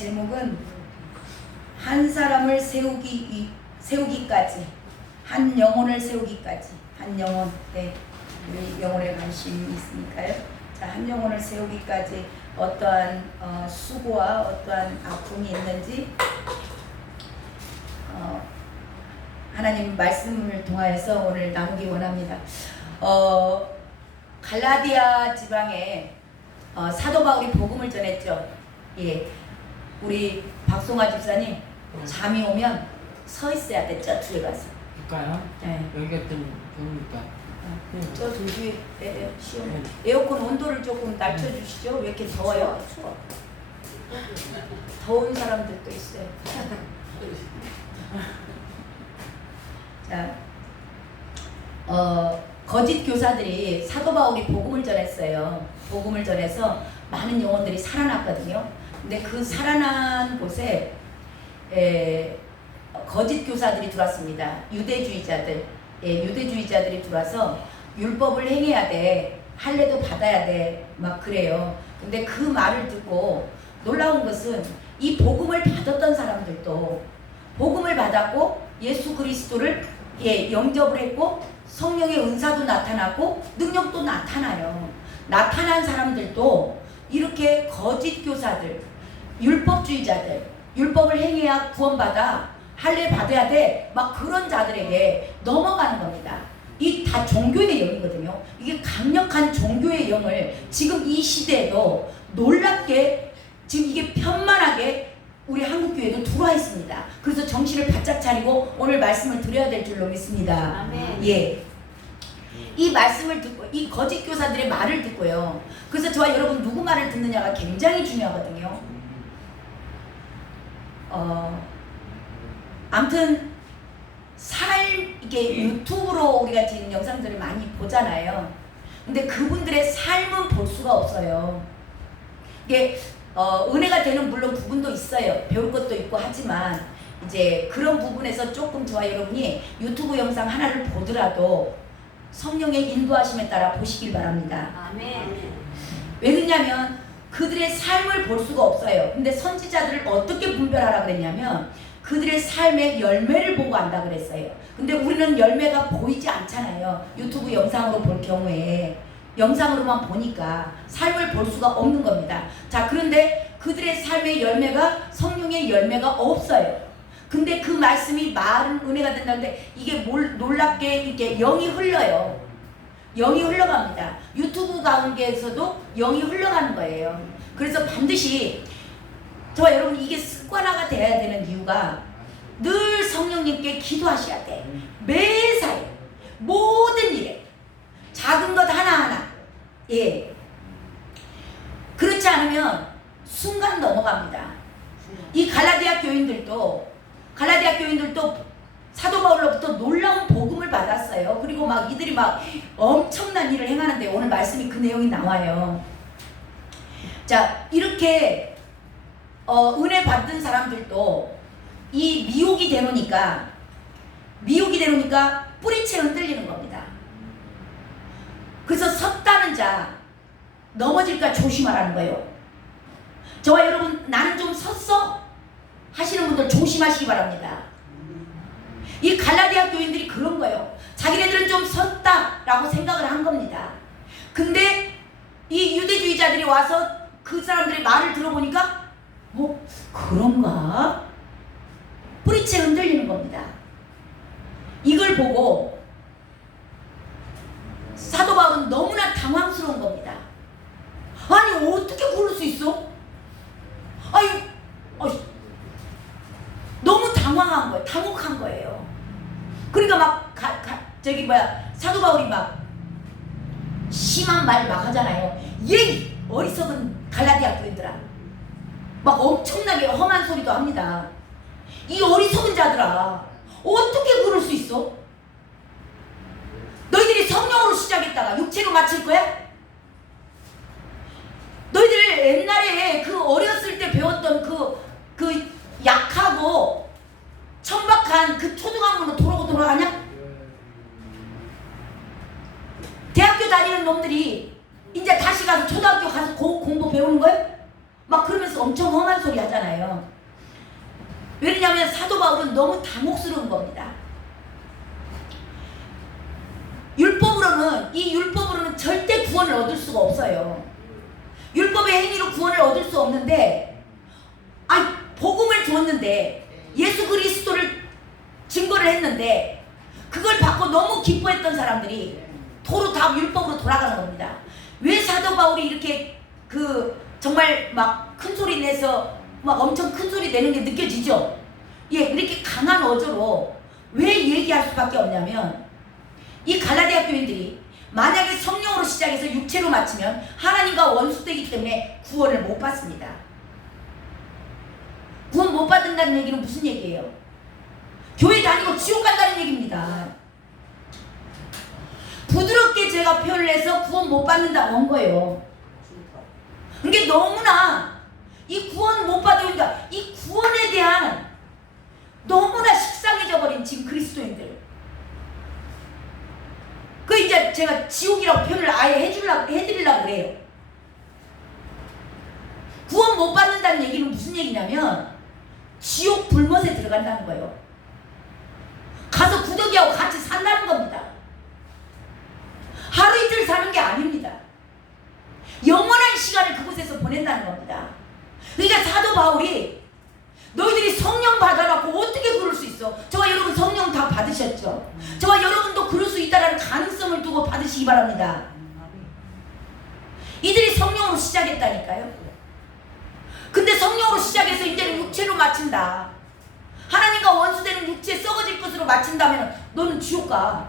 제목은 한 사람을 세우기까지, 한 영혼을 세우기까지. 한 영혼. 네, 우리 영혼에 관심이 있으니까요. 자, 한 영혼을 세우기까지 어떠한 수고와 어떠한 아픔이 있는지 하나님 말씀을 통하여서 오늘 나누기 원합니다. 갈라디아 지방에 사도 바울이 복음을 전했죠. 예, 우리 박송아 집사님 잠이 오면 서 있어야 돼. 저 뒤에 가서. 볼까요? 네. 여기가 좀 좋으니까. 저 뒤에 시원. 에어컨 온도를 조금 낮춰주시죠. 왜 이렇게 더워요? 추워. 더운 사람들도 있어요. 자, 거짓 교사들이 사도 바울이 복음을 전했어요. 복음을 전해서 많은 영혼들이 살아났거든요. 근데 그 살아난 곳에 거짓 교사들이 들어왔습니다. 유대주의자들, 유대주의자들이 들어와서 율법을 행해야 돼, 할례도 받아야 돼, 막 그래요. 근데 그 말을 듣고 놀라운 것은 이 복음을 받았던 사람들도 복음을 받았고 예수 그리스도를 영접을 했고 성령의 은사도 나타나고 능력도 나타나요. 나타난 사람들도 이렇게 거짓 교사들, 율법주의자들, 율법을 행해야 구원받아, 할례 받아야 돼, 막 그런 자들에게 넘어가는 겁니다. 이 다 종교의 영이거든요. 이게 강력한 종교의 영을 지금 이 시대에도 놀랍게 지금 이게 편만하게 우리 한국교회도 들어와 있습니다. 그래서 정신을 바짝 차리고 오늘 말씀을 드려야 될 줄로 믿습니다. 아멘. 예. 이 말씀을 듣고 이 거짓 교사들의 말을 듣고요. 그래서 저와 여러분 누구 말을 듣느냐가 굉장히 중요하거든요. 아무튼 이게 유튜브로 우리가 지금 영상들을 많이 보잖아요. 근데 그분들의 삶은 볼 수가 없어요. 이게 은혜가 되는 물론 부분도 있어요. 배울 것도 있고 하지만 이제 그런 부분에서 조금 저와 여러분이 유튜브 영상 하나를 보더라도 성령의 인도하심에 따라 보시길 바랍니다. 아멘. 왜 그러냐면 그들의 삶을 볼 수가 없어요. 근데 선지자들을 어떻게 분별하라 그랬냐면 그들의 삶의 열매를 보고 안다 그랬어요. 근데 우리는 열매가 보이지 않잖아요. 유튜브 영상으로 볼 경우에 영상으로만 보니까 삶을 볼 수가 없는 겁니다. 자, 그런데 그들의 삶의 열매가 성령의 열매가 없어요. 근데 그 말씀이 말은 은혜가 된다는데 이게 놀랍게 이렇게 영이 흘러요. 영이 흘러갑니다. 유튜브 가운데에서도 영이 흘러가는 거예요. 그래서 반드시 저와 여러분 이게 습관화가 돼야 되는 이유가 늘 성령님께 기도하셔야 돼. 매사에 모든 일에 작은 것 하나하나. 예. 그렇지 않으면 순간 넘어갑니다. 이 갈라디아 교인들도 사도 바울로부터 놀라운 복음을 받았어요. 그리고 막 이들이 막 엄청난 일을 행하는데 오늘 말씀이 그 내용이 나와요. 자, 이렇게 은혜 받은 사람들도 이 미혹이 되노니까 뿌리채 흔들리는 겁니다. 그래서 섰다는 자 넘어질까 조심하라는 거예요. 저와 여러분 나는 좀 섰어? 하시는 분들 조심하시기 바랍니다. 이 갈라디아 교인들이 그런 거예요. 자기네들은 좀 섰다라고 생각을 한 겁니다. 근데 이 유대주의자들이 와서 그 사람들의 말을 들어보니까 그런가? 뿌리채 흔들리는 겁니다. 이걸 보고 사도 바울은 너무나 당황스러운 겁니다. 아니 어떻게 그럴 수 있어? 너무 당황한 거예요. 당혹한 거예요. 그러니까 막 사도 바울이 막 심한 말 막 하잖아요. 어리석은 갈라디아 교인들아. 막 엄청나게 험한 소리도 합니다. 이 어리석은 자들아, 어떻게 그럴 수 있어? 너희들이 성령으로 시작했다가 육체로 마칠 거야? 너희들 옛날에 그 어렸을 때 배웠던 그 약하고 천박한 그 초등학교로 돌아가냐? 대학교 다니는 놈들이 이제 다시 가서 초등학교 가서 공부 배우는 거예요? 막 그러면서 엄청 험한 소리 하잖아요. 왜냐하면 사도 바울은 너무 당혹스러운 겁니다. 이 율법으로는 절대 구원을 얻을 수가 없어요. 율법의 행위로 구원을 얻을 수 없는데, 복음을 줬는데, 예수 그리스도를 증거를 했는데, 그걸 받고 너무 기뻐했던 사람들이 도로 다 율법으로 돌아가는 겁니다. 왜 사도 바울이 이렇게 정말 막 큰 소리 내서 막 엄청 큰 소리 내는 게 느껴지죠? 이렇게 강한 어조로 왜 얘기할 수밖에 없냐면, 이 갈라디아 교인들이 만약에 성령으로 시작해서 육체로 마치면 하나님과 원수되기 때문에 구원을 못 받습니다. 구원 못 받는다는 얘기는 무슨 얘기예요? 교회 다니고 지옥 간다는 얘기입니다. 부드럽게 제가 표현을 해서 구원 못 받는다고 한 거예요. 그게 너무나 이 구원 못 받으니까 이 구원에 대한 너무나 식상해져 버린 지금 그리스도인들. 이제 제가 지옥이라고 표현을 아예 해드리려고 그래요. 구원 못 받는다는 얘기는 무슨 얘기냐면 지옥 불못에 들어간다는 거예요. 가서 구더기하고 같이 산다는 겁니다. 하루 이틀 사는 게 아닙니다. 영원한 시간을 그곳에서 보낸다는 겁니다. 그러니까 사도 바울이 너희들이 성령 받아놓고 어떻게 그럴 수 있어? 저와 여러분 성령 다 받으셨죠? 저와 여러분도 그럴 수 있다는 가능성을 두고 받으시기 바랍니다. 이들이 성령으로 시작했다니까요. 근데 성령으로 시작해서 이제는 육체로 마친다. 하나님과 원수되는 육체 썩어질 것으로 마친다면 너는 지옥 가.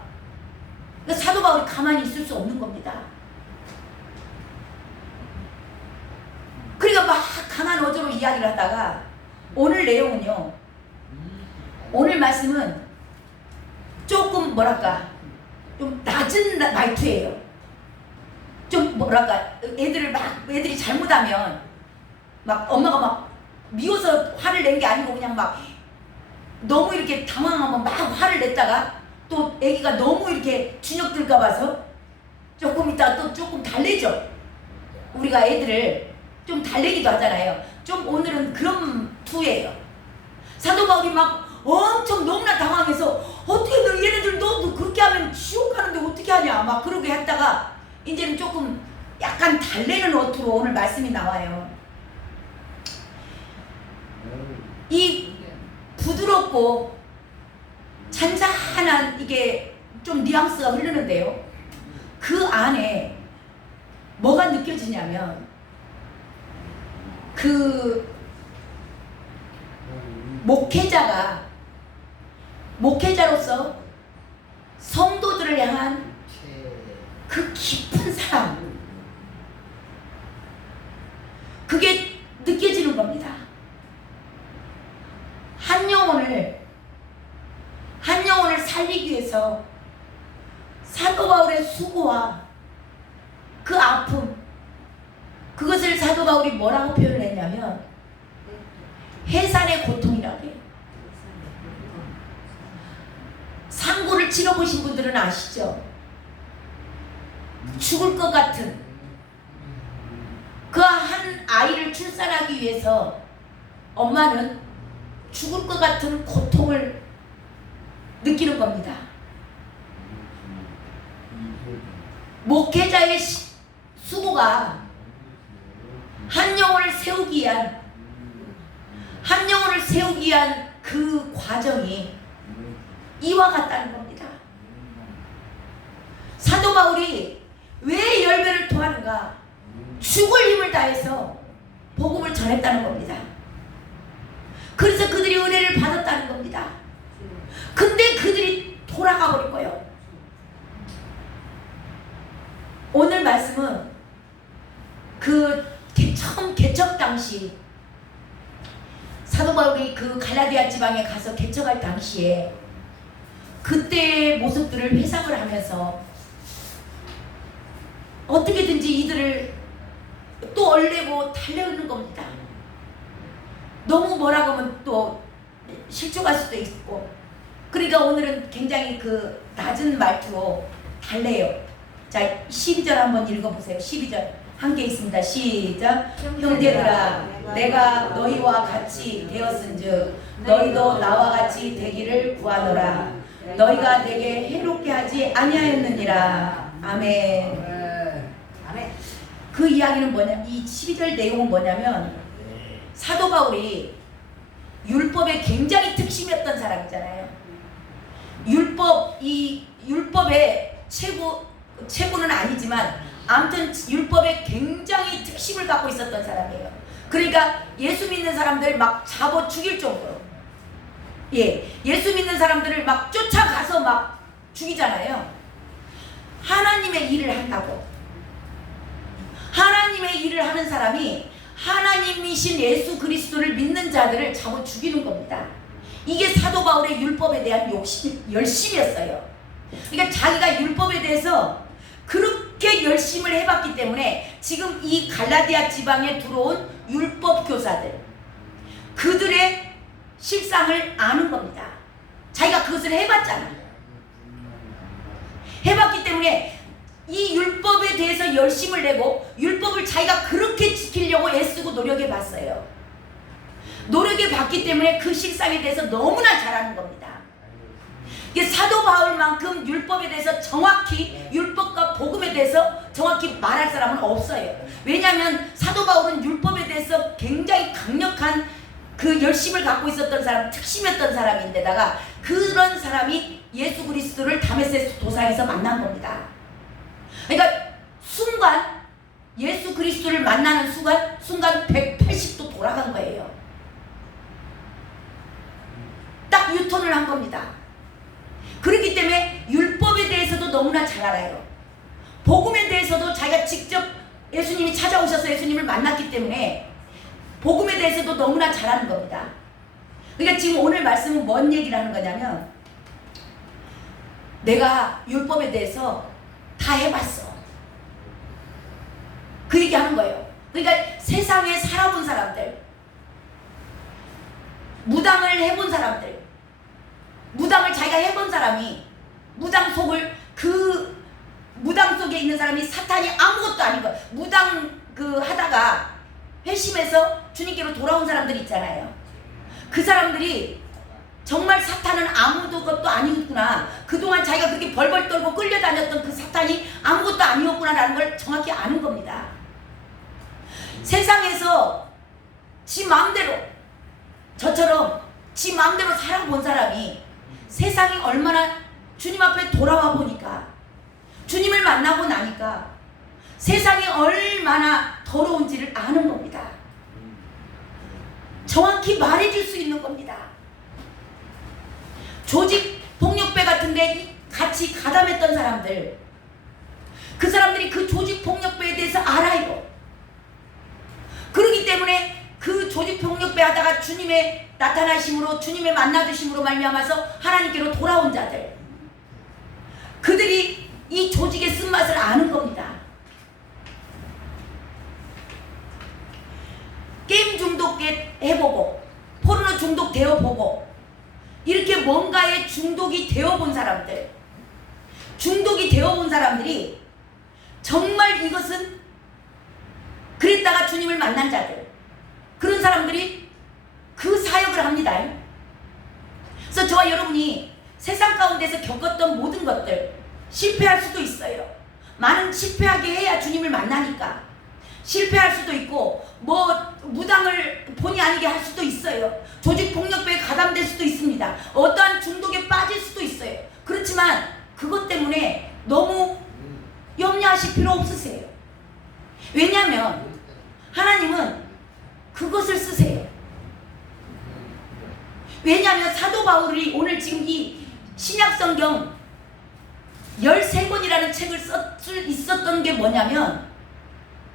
그러니까 사도 바울이 가만히 있을 수 없는 겁니다. 그러니까 막 강한 어조로 이야기를 하다가 오늘 내용은요, 오늘 말씀은 조금 좀 낮은 말투예요. 좀 애들이 잘못하면 막 엄마가 막 미워서 화를 낸 게 아니고 그냥 막 너무 이렇게 당황하면 막 화를 냈다가 또 애기가 너무 이렇게 주눅들까 봐서 조금 있다가 또 조금 달래죠. 우리가 애들을 좀 달래기도 하잖아요. 좀 오늘은 그런 투예요. 사도 바울이 막 엄청 너무나 당황해서 어떻게 너 얘네들 너 그렇게 하면 지옥 가는데 어떻게 하냐 막 그러게 했다가 이제는 조금 약간 달래는 어투로 오늘 말씀이 나와요. 이 부드럽고 잔잔한 이게 좀 뉘앙스가 흐르는데요, 그 안에 뭐가 느껴지냐면 목회자로서 성도들을 향한 그 깊은 사랑, 그게 느껴지는 겁니다. 한 영혼을 살리기 위해서 사도 바울의 수고와 그 아픔, 그것을 사도 바울이 뭐라고 표현을 했냐면 해산의 고통이라고 해요. 상고를 치러보신 분들은 아시죠? 죽을 것 같은 그 한 아이를 출산하기 위해서 엄마는 죽을 것 같은 고통을 느끼는 겁니다. 목회자의 수고가 한 영혼을 세우기 위한 그 과정이 이와 같다는 겁니다. 사도 바울이 왜 열매를 토하는가? 죽을 힘을 다해서 복음을 전했다는 겁니다. 그래서 그들이 은혜를 받았다는 겁니다. 근데 그들이 돌아가 버린 거예요. 오늘 말씀은 처음 개척 당시 사도 바울이 그 갈라디아 지방에 가서 개척할 당시에 그때의 모습들을 회상을 하면서 어떻게든지 이들을 또 얼레고 달래는 겁니다. 너무 뭐라고 하면 또 실족할 수도 있고, 그러니까 오늘은 굉장히 낮은 말투로 달래요. 자, 12절 한번 읽어보세요. 12절 함께 있습니다. 시작. 형제들아 내가 너희와 같이 되었은즉 너희도 나와 같이 되기를 구하노라. 너희가 내게 해롭게 하지 아니하였느니라. 아멘. 그 이야기는 뭐냐, 이 12절 내용은 뭐냐면 사도 바울이 율법에 굉장히 특심이었던 사람이잖아요. 이 율법의 최고는 아니지만 아무튼 율법에 굉장히 특심을 갖고 있었던 사람이에요. 그러니까 예수 믿는 사람들 막 잡아 죽일 정도로, 예수 믿는 사람들을 막 쫓아가서 막 죽이잖아요. 하나님의 일을 한다고. 하나님의 일을 하는 사람이 하나님이신 예수 그리스도를 믿는 자들을 잡아 죽이는 겁니다. 이게 사도 바울의 율법에 대한 열심이었어요. 그러니까 자기가 율법에 대해서 그렇게 열심을 해봤기 때문에 지금 이 갈라디아 지방에 들어온 율법 교사들, 그들의 실상을 아는 겁니다. 자기가 그것을 해봤잖아. 해봤기 때문에 이 율법에 대해서 열심을 내고 율법을 자기가 그렇게 지키려고 애쓰고 노력해 봤어요. 노력해 봤기 때문에 그 실상에 대해서 너무나 잘하는 겁니다. 이게 사도 바울만큼 율법에 대해서 정확히, 율법과 복음에 대해서 정확히 말할 사람은 없어요. 왜냐하면 사도 바울은 율법에 대해서 굉장히 강력한 그 열심을 갖고 있었던 사람, 특심이었던 사람인데다가 그런 사람이 예수 그리스도를 다메섹 도상에서 만난 겁니다. 그러니까 순간 예수 그리스도를 만나는 순간 180도 돌아간 거예요. 딱 유턴을 한 겁니다. 그렇기 때문에 율법에 대해서도 너무나 잘 알아요. 복음에 대해서도 자기가 직접 예수님이 찾아오셔서 예수님을 만났기 때문에 복음에 대해서도 너무나 잘 아는 겁니다. 그러니까 지금 오늘 말씀은 뭔 얘기를 하는 거냐면 내가 율법에 대해서 다 해봤어. 그 얘기 하는 거예요. 그러니까 세상에 살아본 사람들, 무당을 해본 사람들, 무당을 자기가 해본 사람이 무당 속을, 그 무당 속에 있는 사람이 사탄이 아무것도 아닌 거예요. 무당 하다가 회심해서 주님께로 돌아온 사람들 있잖아요. 그 사람들이 정말 사탄은 아무도 것도 아니었구나, 그동안 자기가 그렇게 벌벌 떨고 끌려다녔던 그 사탄이 아무것도 아니었구나라는 걸 정확히 아는 겁니다. 세상에서 지 마음대로, 저처럼 지 마음대로 살아본 사람이 세상이 얼마나 주님 앞에 돌아와 보니까, 주님을 만나고 나니까 세상이 얼마나 더러운지를 아는 겁니다. 정확히 말해줄 수 있는 겁니다. 조직 폭력배 같은데 같이 가담했던 사람들, 그 사람들이 그 조직 폭력배에 대해서 알아요. 그렇기 때문에 그 조직 폭력배 하다가 주님의 나타나심으로, 주님의 만나주심으로 말미암아서 하나님께로 돌아온 자들, 그들이 이 조직의 쓴맛을 아는 겁니다. 게임 중독 해보고 포르노 중독 되어보고 이렇게 뭔가에 중독이 되어본 사람들, 중독이 되어본 사람들이 정말 이것은, 그랬다가 주님을 만난 자들, 그런 사람들이 그 사역을 합니다. 그래서 저와 여러분이 세상 가운데서 겪었던 모든 것들 실패할 수도 있어요. 많은 실패하게 해야 주님을 만나니까 실패할 수도 있고, 무당을 본의 아니게 할 수도 있어요. 조직 폭력배에 가담될 수도 있습니다. 어떠한 중독에 빠질 수도 있어요. 그렇지만 그것 때문에 너무 염려하실 필요 없으세요. 왜냐하면 하나님은 그것을 쓰세요. 왜냐하면 사도 바울이 오늘 지금 이 신약성경 13권이라는 책을 쓸 수 있었던 게 뭐냐면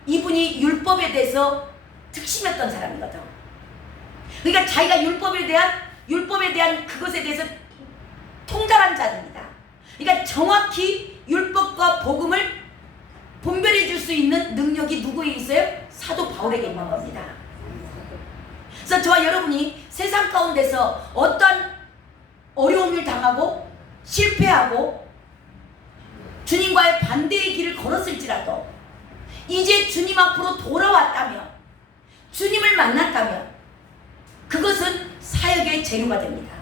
이분이 율법에 대해서 특심했던 사람이거든. 그러니까 자기가 율법에 대한 그것에 대해서 통달한 자입니다. 그러니까 정확히 율법과 복음을 분별해 줄 수 있는 능력이 누구에 있어요? 사도 바울에게 있는 겁니다. 그래서 저와 여러분이 세상 가운데서 어떤 어려움을 당하고 실패하고 주님과의 반대의 길을 걸었을지라도 이제 주님 앞으로 돌아왔다면, 주님을 만났다면 그것은 사역의 재료가 됩니다.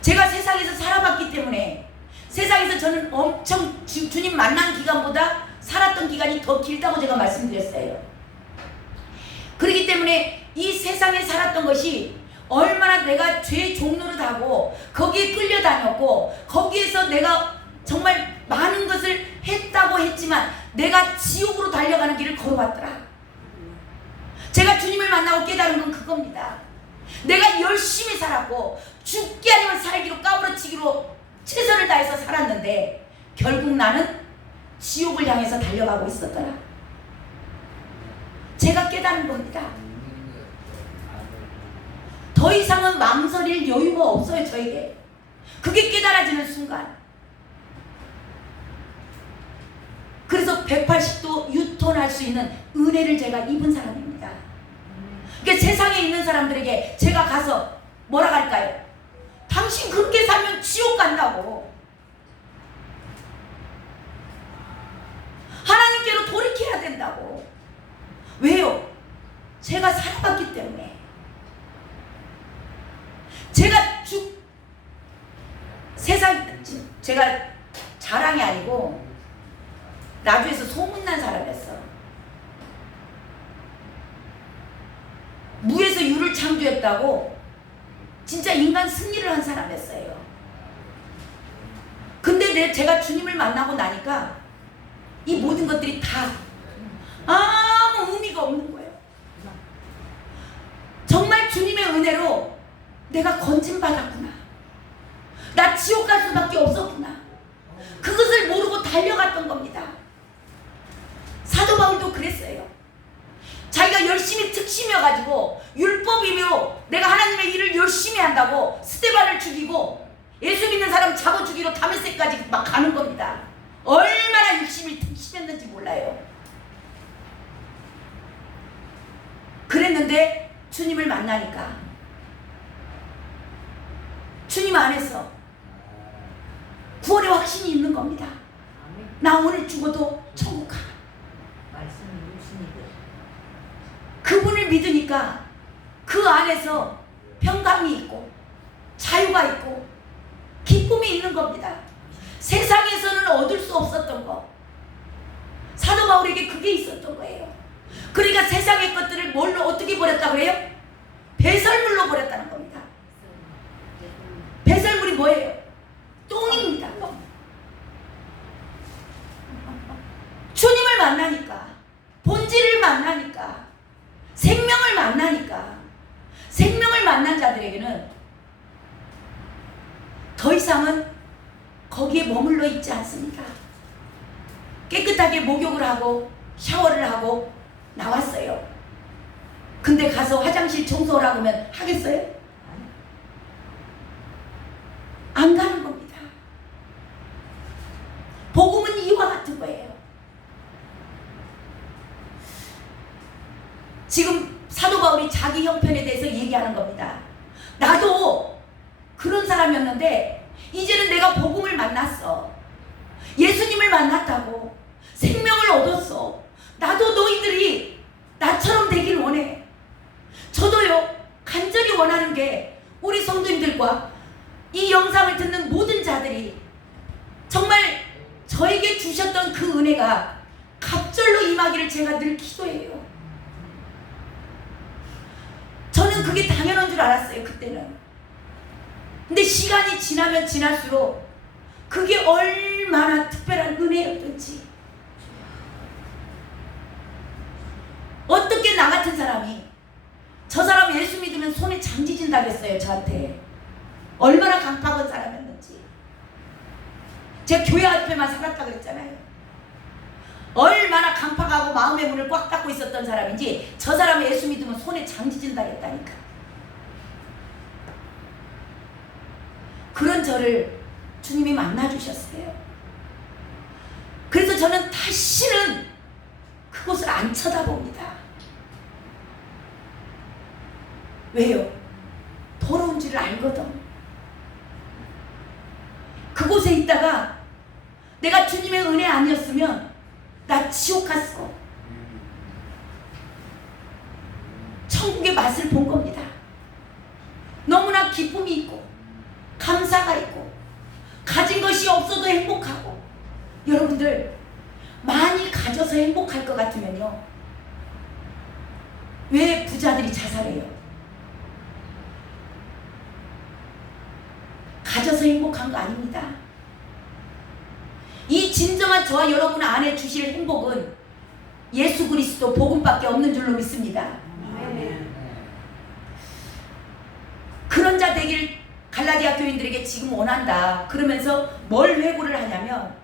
제가 세상에서 살아봤기 때문에 세상에서 저는 엄청 주님 만난 기간보다 살았던 기간이 더 길다고 제가 말씀드렸어요. 그렇기 때문에 이 세상에 살았던 것이 얼마나 내가 죄 종노릇하고 거기에 끌려다녔고 거기에서 내가 정말 많은 것을 했다고 했지만 내가 지옥으로 달려가는 길을 걸어왔더라. 제가 주님을 만나고 깨달은 건 그겁니다. 내가 열심히 살았고 죽기 아니면 살기로 까부러치기로 최선을 다해서 살았는데 결국 나는 지옥을 향해서 달려가고 있었더라. 제가 깨달은 겁니다. 더 이상은 망설일 여유가 없어요, 저에게. 그게 깨달아지는 순간. 그래서 180도 유턴할 수 있는 은혜를 제가 입은 사람입니다. 그러니까 세상에 있는 사람들에게 제가 가서 뭐라 할까요? 당신 그렇게 살면 지옥 간다고. 하나님께로 돌이켜야 된다고. 왜요? 제가 살아봤기 때문에. 제가 자랑이 아니고 나주에서 소문난 사람이었어. 무에서 유를 창조했다고 진짜 인간 승리를 한 사람이었어요. 근데 제가 주님을 만나고 나니까 이 모든 것들이 다 아무 의미가 없는 거예요. 정말 주님의 은혜로 내가 건진받았구나. 나 지옥 갈 수밖에 없었구나. 그것을 모르고 달려갔던 겁니다. 사도 바울도 그랬어요. 자기가 열심히 특심이어가지고 율법이며 내가 하나님의 일을 열심히 한다고 스데반을 죽이고 예수 믿는 사람 잡아 죽이러 다메섹까지 막 가는 겁니다. 얼마나 열심히 특심했는지 몰라요. 그랬는데 주님을 만나니까 주님 안에서 구원의 확신이 있는 겁니다. 나 오늘 죽어도 천국 가. 그분을 믿으니까 그 안에서 평강이 있고 자유가 있고 기쁨이 있는 겁니다. 세상에서는 얻을 수 없었던 거. 사도 바울에게 그게 있었던 거예요. 그러니까 세상의 것들을 뭘로 어떻게 버렸다 그래요? 배설물로 버렸다는 겁니다. 배설물이 뭐예요? 똥입니다. 똥. 주님을 만나니까, 본질을 만나니까, 생명을 만나니까, 생명을 만난 자들에게는 더 이상은 거기에 머물러 있지 않습니다. 깨끗하게 목욕을 하고 샤워를 하고 나왔어요. 근데 가서 화장실 청소를 하면 하겠어요? 안 가는 겁니다. 복음은 이와 같은 거예요. 지금 사도 바울이 자기 형편에 대해서 얘기하는 겁니다. 나도 그런 사람이었는데 이제는 내가 복음을 만났어. 예수님을 만났다고. 생명을 얻었어. 나도 너희들이 나처럼 되길 원해. 저도요, 간절히 원하는 게 우리 성도님들과 이 영상을 듣는 모든 자들이 정말 저에게 주셨던 그 은혜가 갑절로 임하기를 제가 늘 기도해요. 저는 그게 당연한 줄 알았어요, 그때는. 근데 시간이 지나면 지날수록 그게 얼마나 특별한 은혜였던지, 어떻게 나 같은 사람이, 저 사람 예수 믿으면 손에 장지 진다고 했어요, 저한테. 얼마나 강팍한 사람이었는지. 제가 교회 앞에만 살았다고 그랬잖아요. 얼마나 강팍하고 마음의 문을 꽉 닫고 있었던 사람인지 저 사람이 예수 믿으면 손에 장지 진다고 했다니까. 그런 저를 주님이 만나주셨어요. 그래서 저는 다시는 그곳을 안 쳐다봅니다. 왜요? 더러운 줄을 알거든. 그곳에 있다가 내가 주님의 은혜 아니었으면 나 지옥 갔어. 천국의 맛을 본 겁니다. 너무나 기쁨이 있고 감사가 있고 가진 것이 없어도 행복하고. 여러분들 많이 가져서 행복할 것 같으면요, 왜 부자들이 자살해요? 가져서 행복한 거 아닙니다. 이 진정한 저와 여러분 안에 주실 행복은 예수 그리스도 복음밖에 없는 줄로 믿습니다. 그런 자 되길 갈라디아 교인들에게 지금 원한다. 그러면서 뭘 회고를 하냐면,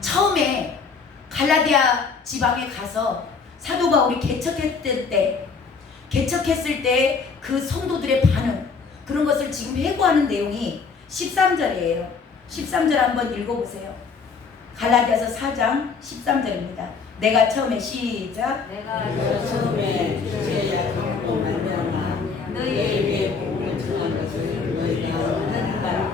처음에 갈라디아 지방에 가서 사도 바울이 개척했을 때 그 성도들의 반응, 그런 것을 지금 회고하는 내용이 13절이에요. 13절 한번 읽어보세요. 갈라디아서 4장 13절입니다. 내가 처음에 시작. 내가 처음에 주제야 강도 만들었나 너희에게 복음을 전한 것을 너희가 얻는다.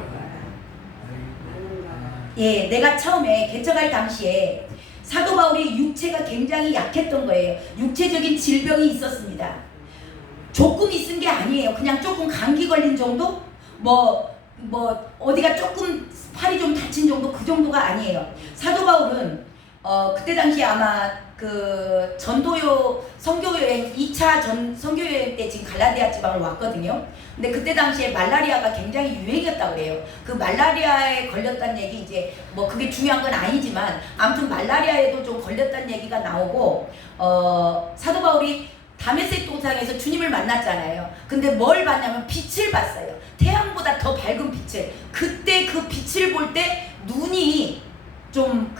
예, 내가 처음에 개척할 당시에 사도 바울이 육체가 굉장히 약했던 거예요. 육체적인 질병이 있었습니다. 조금 있은 게 아니에요. 그냥 조금 감기 걸린 정도? 뭐 어디가 조금 팔이 좀 다친 정도, 그 정도가 아니에요. 사도 바울은 그때 당시에 아마 그 전도요 선교여행 2차 선교여행 때 지금 갈라디아 지방을 왔거든요. 근데 그때 당시에 말라리아가 굉장히 유행이었다고 그래요. 그 말라리아에 걸렸다는 얘기, 이제 뭐 그게 중요한 건 아니지만 아무튼 말라리아에도 좀 걸렸다는 얘기가 나오고, 사도 바울이 다메섹 동상에서 주님을 만났잖아요. 근데 뭘 봤냐면 빛을 봤어요. 태양보다 더 밝은 빛을. 그때 그 빛을 볼 때 눈이 좀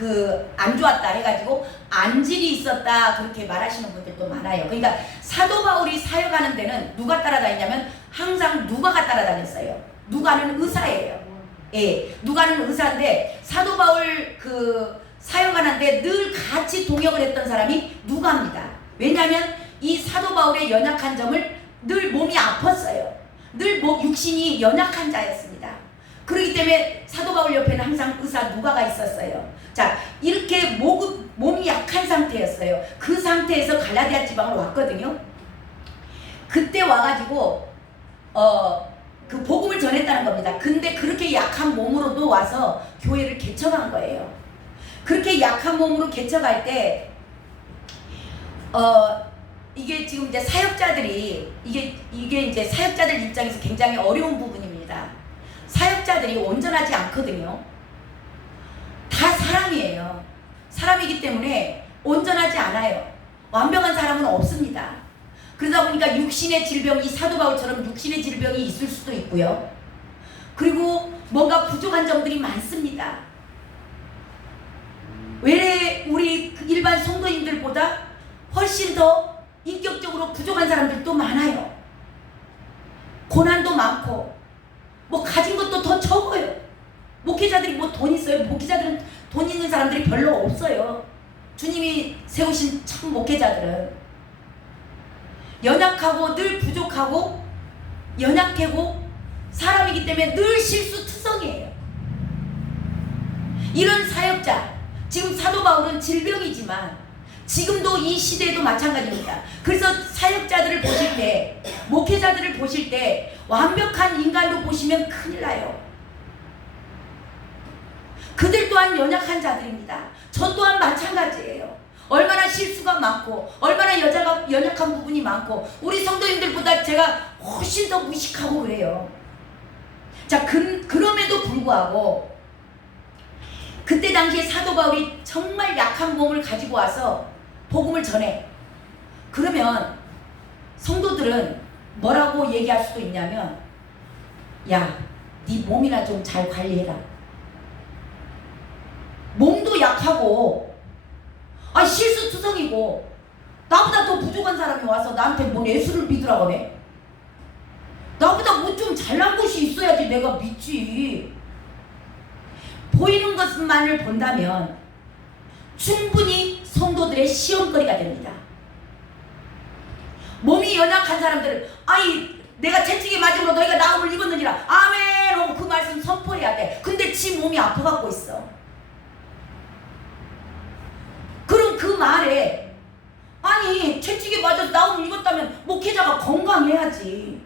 안 좋았다 해가지고 안질이 있었다, 그렇게 말하시는 분들도 많아요. 그러니까 사도 바울이 사역하는 데는 누가 따라다니냐면 항상 누가가 따라다녔어요. 누가는 의사예요. 예, 누가는 의사인데 사도 바울 사역하는데 늘 같이 동역을 했던 사람이 누가입니다. 왜냐하면 이 사도 바울의 연약한 점을 늘 몸이 아팠어요. 늘 육신이 연약한 자였습니다. 그렇기 때문에 사도 바울 옆에는 항상 의사 누가가 있었어요. 자, 이렇게 몸이 약한 상태였어요. 그 상태에서 갈라디아 지방으로 왔거든요. 그때 와가지고 그 복음을 전했다는 겁니다. 근데 그렇게 약한 몸으로도 와서 교회를 개척한 거예요. 그렇게 약한 몸으로 개척할 때 이게 지금 이제 사역자들이 이게 이제 사역자들 입장에서 굉장히 어려운 부분입니다. 사역자들이 온전하지 않거든요. 다 사람이에요. 사람이기 때문에 온전하지 않아요. 완벽한 사람은 없습니다. 그러다 보니까 육신의 질병, 이 사도 바울처럼 육신의 질병이 있을 수도 있고요. 그리고 뭔가 부족한 점들이 많습니다. 왜 우리 일반 성도님들보다 훨씬 더 인격적으로 부족한 사람들도 많아요. 고난도 많고 뭐 가진 것도 더 적어요. 목회자들이 뭐 돈 있어요? 목회자들은 돈 있는 사람들이 별로 없어요. 주님이 세우신 참 목회자들은 연약하고 늘 부족하고 연약하고 사람이기 때문에 늘 실수투성이에요. 이런 사역자, 지금 사도 바울은 질병이지만 지금도 이 시대에도 마찬가지입니다. 그래서 사역자들을 보실 때, 목회자들을 보실 때 완벽한 인간로 보시면 큰일 나요. 그들 또한 연약한 자들입니다. 저 또한 마찬가지예요. 얼마나 실수가 많고 얼마나 여자가 연약한 부분이 많고 우리 성도님들보다 제가 훨씬 더 무식하고 그래요. 자, 그럼에도 불구하고 그때 당시에 사도 바울이 정말 약한 몸을 가지고 와서 복음을 전해. 그러면 성도들은 뭐라고 얘기할 수도 있냐면, 야, 네 몸이나 좀 잘 관리해라. 몸도 약하고 실수투성이고 나보다 더 부족한 사람이 와서 나한테 뭔 예수를 믿으라고 그래? 나보다 뭐 좀 잘난 것이 있어야지 내가 믿지. 보이는 것만을 본다면 충분히 성도들의 시험거리가 됩니다. 몸이 연약한 사람들은 내가 채찍에 맞음으로 너희가 나음을 입었느니라 아멘 하고 그 말씀 선포해야 돼. 근데 지 몸이 아파갖고 있어. 말에 아니 채찍에 맞아서 나오면 읽었다면 목회자가 건강해야지.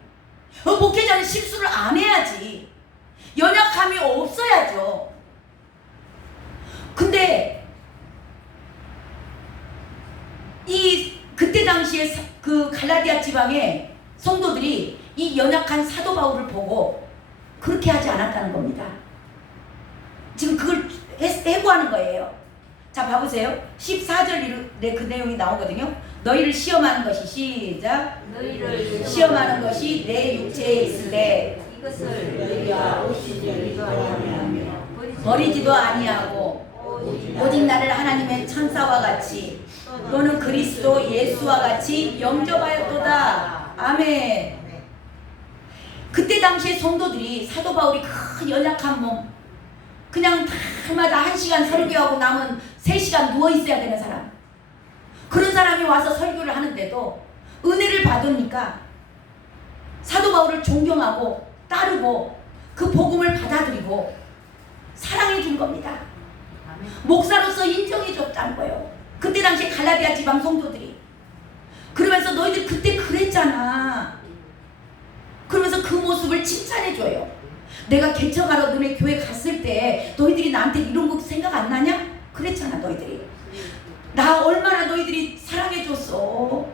목회자는 실수를 안 해야지. 연약함이 없어야죠. 근데 그때 당시에 그 갈라디아 지방의 성도들이 이 연약한 사도 바울을 보고 그렇게 하지 않았다는 겁니다. 지금 그걸 해고하는 거예요. 자, 봐보세요. 14절에 그 내용이 나오거든요. 너희를 시험하는 것이 시작. 너희를 시험하는 것이 내 육체에 있을 때 이것을 너희가 오시지 아니하며 버리지도 아니하고 오직 나를 하나님의 천사와 같이 또는 그리스도 예수와 같이 영접하였도다. 아멘. 그때 당시에 성도들이 사도 바울이 큰 연약한 몸, 그냥 달마다 1시간 설교하고 남은 3시간 누워있어야 되는 사람, 그런 사람이 와서 설교를 하는데도 은혜를 받으니까 사도 바울을 존경하고 따르고 그 복음을 받아들이고 사랑해 준 겁니다. 목사로서 인정해 줬다는 거예요. 그때 당시 갈라디아 지방 성도들이. 그러면서 너희들 그때 그랬잖아. 그러면서 그 모습을 칭찬해 줘요. 내가 개척하러 너네 교회 갔을 때 너희들이 나한테 이런 거 생각 안 나냐? 그랬잖아. 너희들이 나 얼마나 너희들이 사랑해 줬어.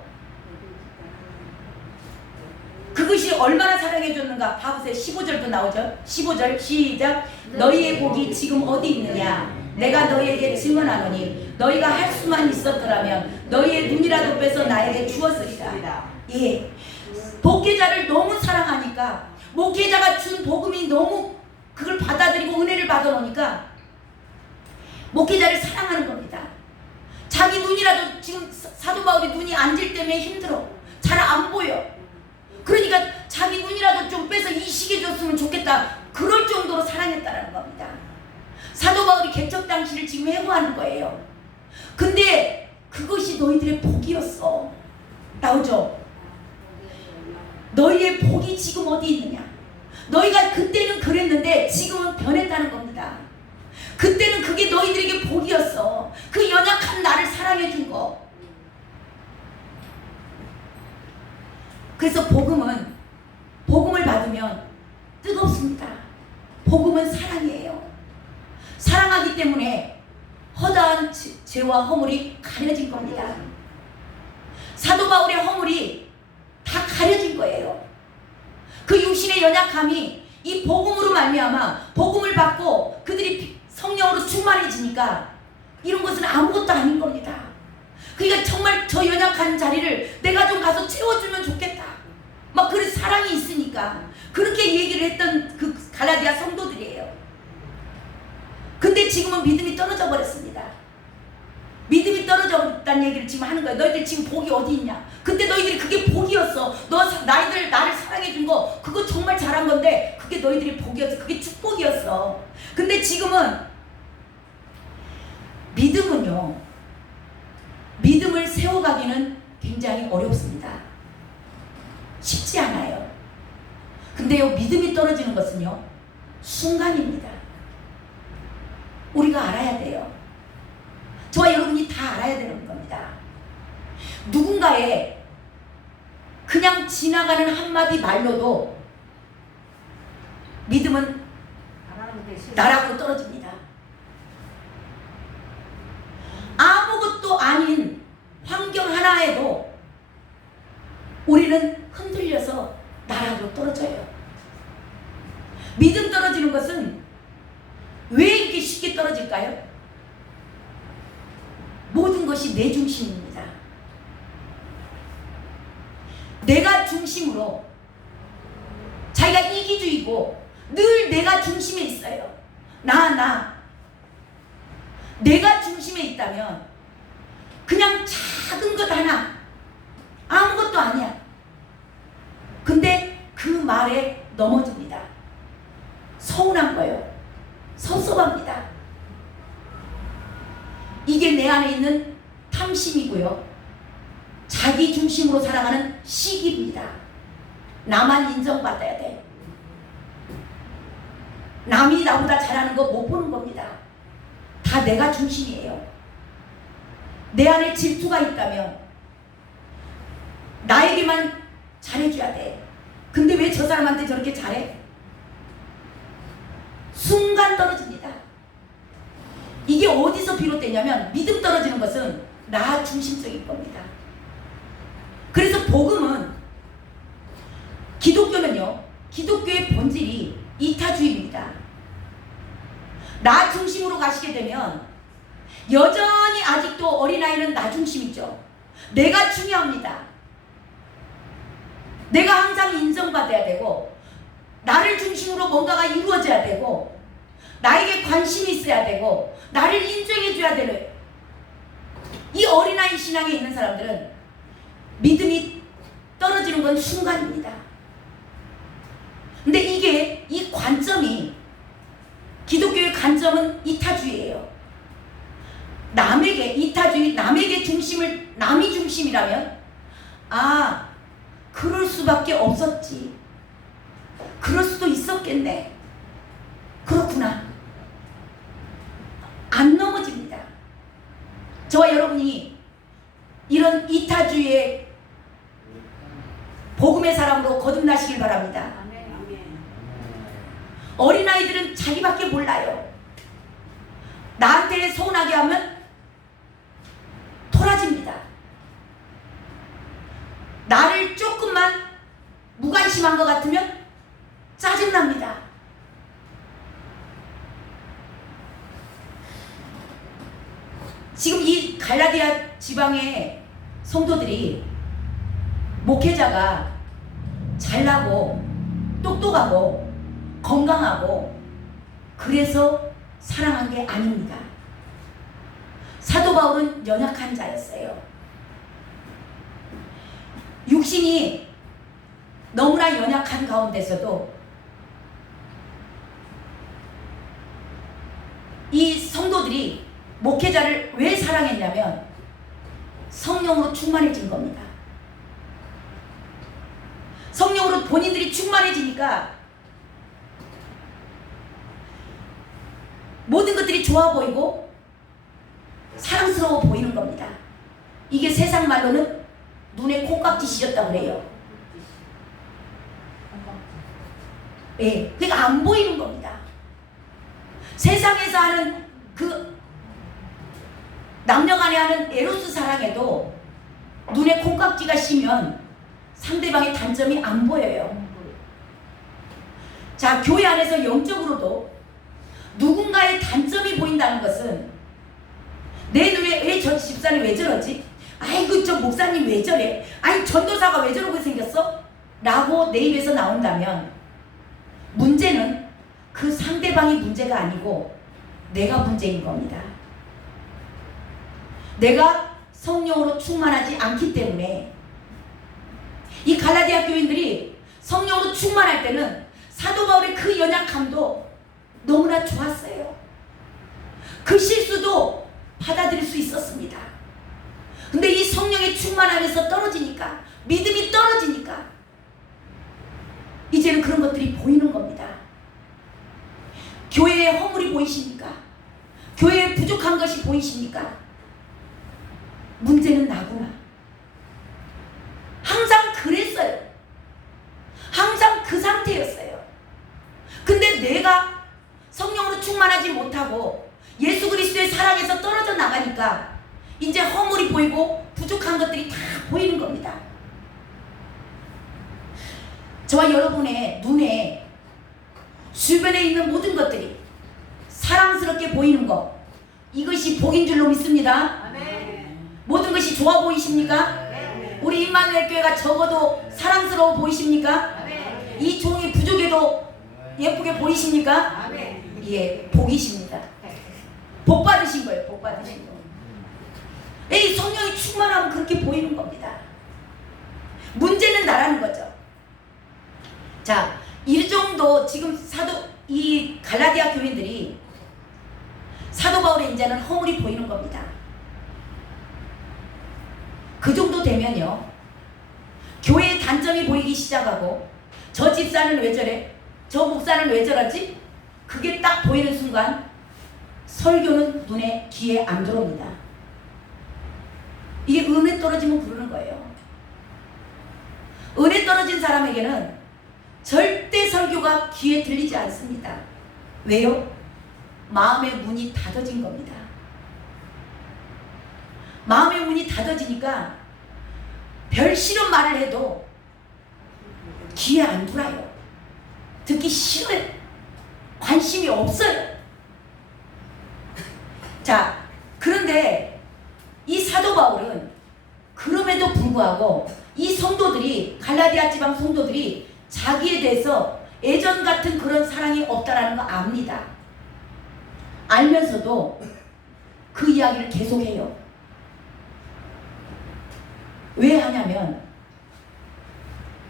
그것이 얼마나 사랑해 줬는가 봐보세요. 15절도 나오죠. 15절 시작. 너희의 복이 지금 어디 있느냐? 내가 너희에게 증언하노니 너희가 할 수만 있었더라면 너희의 눈이라도 빼서 나에게 주었으리라. 예, 목회자를 너무 사랑하니까, 목회자가 준 복음이 너무 그걸 받아들이고 은혜를 받아놓으니까 목회자를 사랑하는 겁니다. 자기 눈이라도, 지금 사도 바울이 눈이 안질 때문에 힘들어, 잘 안 보여. 그러니까 자기 눈이라도 좀 빼서 이식해 줬으면 좋겠다, 그럴 정도로 사랑했다는 겁니다. 사도 바울이 개척 당시를 지금 회고하는 거예요. 근데 그것이 너희들의 복이었어. 나오죠? 너희의 복이 지금 어디 있느냐? 너희가 그때는 그랬는데 지금은 변했다는 겁니다. 그때는 그게 너희들에게 복이었어. 그 연약한 나를 사랑해 준 거. 그래서 복음을 받으면 뜨겁습니다. 복음은 사랑이에요. 사랑하기 때문에 허다한 죄와 허물이 가려진 겁니다. 사도 바울의 허물이 다 가려진 거예요. 그 육신의 연약함이 이 복음으로 말미암아 복음을 받고 그들이 성령으로 충만해지니까 이런 것은 아무것도 아닌 겁니다. 그러니까 정말 저 연약한 자리를 내가 좀 가서 채워주면 좋겠다, 막 그런 사랑이 있으니까 그렇게 얘기를 했던 그 갈라디아 성도들이에요. 근데 지금은 믿음이 떨어져 버렸습니다. 믿음이 떨어졌다는 얘기를 지금 하는 거예요. 너희들 지금 복이 어디 있냐? 그때 너희들이 그게 복이었어. 나를 사랑해 준 거 그거 정말 잘한 건데 그게 너희들이 복이었어. 그게 축복이었어. 근데 지금은 믿음을 세워가기는 굉장히 어렵습니다. 쉽지 않아요. 근데요, 믿음이 떨어지는 것은요, 순간입니다. 우리가 알아야 돼요. 저와 여러분이 다 알아야 되는 겁니다. 누군가의 그냥 지나가는 한마디 말로도 믿음은 나락으로 떨어집니다. 아무것도 아닌 환경 하나에도 우리는 흔들려서 나락으로 떨어져요. 믿음 떨어지는 것은 왜 이렇게 쉽게 떨어질까요? 모든 것이 내 중심입니다. 내가 중심으로, 자기가 이기주의고 늘 내가 중심에 있어요. 내가 중심에 있다면 그냥 작은 것 하나 아무것도 아니야. 근데 그 말에 넘어집니다. 서운한 거예요. 섭섭합니다. 이게 내 안에 있는 탐심이고요, 자기 중심으로 살아가는 시기입니다. 나만 인정받아야 돼. 남이 나보다 잘하는 거 못 보는 겁니다. 다 내가 중심이에요. 내 안에 질투가 있다면 나에게만 잘해줘야 돼. 근데 왜 저 사람한테 저렇게 잘해? 순간 떨어집니다. 이게 어디서 비롯되냐면 믿음 떨어지는 것은 나 중심적인 겁니다. 그래서 복음은 기독교는요, 기독교의 본질이 이타주의입니다. 나 중심으로 가시게 되면 여전히 아직도 어린아이는 나 중심이죠. 내가 중요합니다. 내가 항상 인정받아야 되고 나를 중심으로 뭔가가 이루어져야 되고 나에게 관심이 있어야 되고 나를 인정해줘야 되는 이 어린아이 신앙에 있는 사람들은 믿음이 떨어지는 건 순간입니다. 근데 이게 이 관점이 기독교의 관점은 이타주의예요. 남에게 이타주의, 남에게 중심을 남이 중심이라면 아 그럴 수밖에 없었지. 그럴 수도 있었겠네. 그렇구나. 안 넘어집니다. 저와 여러분이 이런 이타주의의 복음의 사람으로 거듭나시길 바랍니다. 어린아이들은 자기밖에 몰라요. 나한테 서운하게 하면 토라집니다. 나를 조금만 무관심한 것 같으면 짜증납니다. 지금 이 갈라디아 지방의 성도들이 목회자가 잘나고 똑똑하고 건강하고 그래서 사랑한 게 아닙니다. 사도 바울은 연약한 자였어요. 육신이 너무나 연약한 가운데서도 이 성도들이 목회자를 왜 사랑했냐면 성령으로 충만해진 겁니다. 성령으로 본인들이 충만해지니까 모든 것들이 좋아 보이고 사랑스러워 보이는 겁니다. 이게 세상 말로는 눈에 콩깍지 씌었다고 그래요. 예, 그러니까 안 보이는 겁니다. 세상에서 하는 그 남녀간에 하는 에로스 사랑에도 눈에 콩깍지가 씌면 상대방의 단점이 안 보여요. 자, 교회 안에서 영적으로도 누군가의 단점이 보인다는 것은 내 눈에 왜 저 집사님 왜 저러지? 아이고 저 목사님 왜 저래? 아이 전도사가 왜 저러고 생겼어? 라고 내 입에서 나온다면 문제는 그 상대방이 문제가 아니고 내가 문제인 겁니다. 내가 성령으로 충만하지 않기 때문에 이 갈라디아 교인들이 성령으로 충만할 때는 사도 바울의 그 연약함도 너무나 좋았어요. 그 실수도 받아들일 수 있었습니다. 근데 이 성령의 충만함에서 떨어지니까, 믿음이 떨어지니까 이제는 그런 것들이 보이는 겁니다. 교회의 허물이 보이십니까? 교회에 부족한 것이 보이십니까? 문제는 나구나. 항상 그랬어요. 항상 그 상태였어요. 근데 내가 성령으로 충만하지 못하고 예수 그리스도의 사랑에서 떨어져 나가니까 이제 허물이 보이고 부족한 것들이 다 보이는 겁니다. 저와 여러분의 눈에 주변에 있는 모든 것들이 사랑스럽게 보이는 것, 이것이 복인 줄로 믿습니다. 모든 것이 좋아 보이십니까? 우리 임마누엘 교회가 적어도 사랑스러워 보이십니까? 이 종이 부족해도 예쁘게 보이십니까? 예, 복이십니다. 복 받으신 거예요. 복 받으신 거. 이 성령이 충만하면 그렇게 보이는 겁니다. 문제는 나라는 거죠. 자, 이 정도 지금 이 갈라디아 교인들이 사도 바울의 이제는 허물이 보이는 겁니다. 그 정도 되면요, 교회의 단점이 보이기 시작하고 저 집사는 왜 저래? 저 목사는 왜 저러지? 그게 딱 보이는 순간 설교는 눈에 귀에 안 들어옵니다. 이게 은혜 떨어지면 부르는 거예요. 은혜 떨어진 사람에게는 절대 설교가 귀에 들리지 않습니다. 왜요? 마음의 문이 닫아진 겁니다. 마음의 문이 닫아지니까 별 싫은 말을 해도 귀에 안 들어요. 듣기 싫어요. 관심이 없어요. 자, 그런데 이 사도 바울은 그럼에도 불구하고 이 성도들이, 갈라디아 지방 성도들이 자기에 대해서 예전 같은 그런 사랑이 없다라는 거 압니다. 알면서도 그 이야기를 계속해요. 왜 하냐면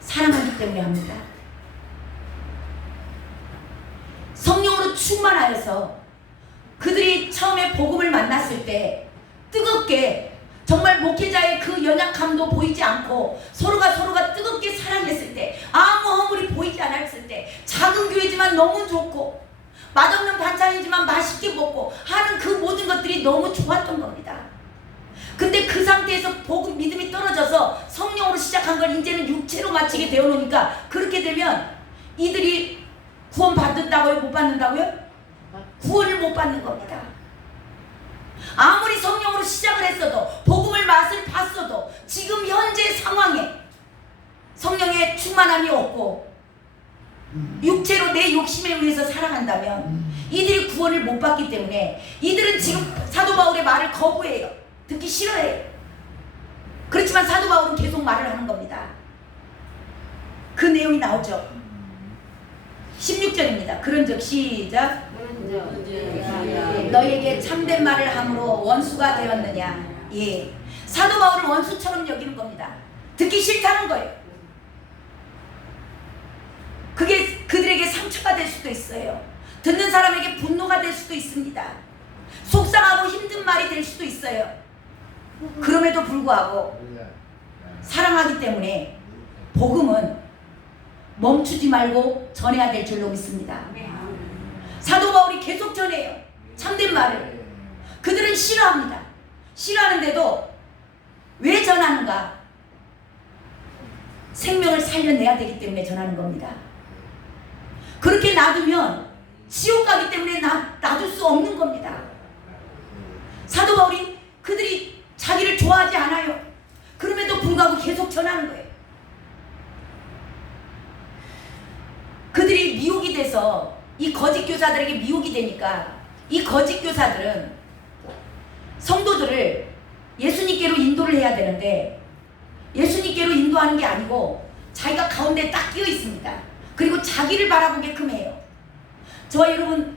사랑하기 때문에 합니다. 성령으로 충만하여서 그들이 처음에 복음을 만났을 때 뜨겁게, 정말 목회자의 그 연약함도 보이지 않고 서로가 뜨겁게 사랑했을 때, 아무 허물이 보이지 않았을 때, 작은 교회지만 너무 좋고 맛없는 반찬이지만 맛있게 먹고 하는 그 모든 것들이 너무 좋았던 겁니다. 근데 그 상태에서 복음 믿음이 떨어져서 성령으로 시작한 걸 이제는 육체로 마치게 되어 놓으니까, 그렇게 되면 이들이 구원 받는다고요? 못 받는다고요? 구원을 못 받는 겁니다. 아무리 성령으로 시작을 했어도, 복음을 맛을 봤어도 지금 현재 상황에 성령의 충만함이 없고 육체로 내 욕심에 의해서 살아간다면 이들이 구원을 못 받기 때문에 이들은 지금 사도 바울의 말을 거부해요. 듣기 싫어해요. 그렇지만 사도 바울은 계속 말을 하는 겁니다. 그 내용이 나오죠. 16절입니다. 그런즉 시작. 너에게 참된 말을 함으로 원수가 되었느냐. 예, 사도 바울을 원수처럼 여기는 겁니다. 듣기 싫다는 거예요. 그게 그들에게 상처가 될 수도 있어요. 듣는 사람에게 분노가 될 수도 있습니다. 속상하고 힘든 말이 될 수도 있어요. 그럼에도 불구하고 사랑하기 때문에 복음은 멈추지 말고 전해야 될 줄로 믿습니다. 사도 바울이 계속 전해요. 참된 말을. 그들은 싫어합니다. 싫어하는데도 왜 전하는가? 생명을 살려내야 되기 때문에 전하는 겁니다. 그렇게 놔두면 지옥 가기 때문에 놔둘 수 없는 겁니다. 사도 바울이 그들이 자기를 좋아하지 않아요. 그럼에도 불구하고 계속 전하는 거예요. 그들이 미혹이 돼서 이 거짓 교사들에게 미혹이 되니까 이 거짓 교사들은 성도들을 예수님께로 인도를 해야 되는데 예수님께로 인도하는 게 아니고 자기가 가운데 딱 끼어 있습니다. 그리고 자기를 바라보게끔 해요. 저와 여러분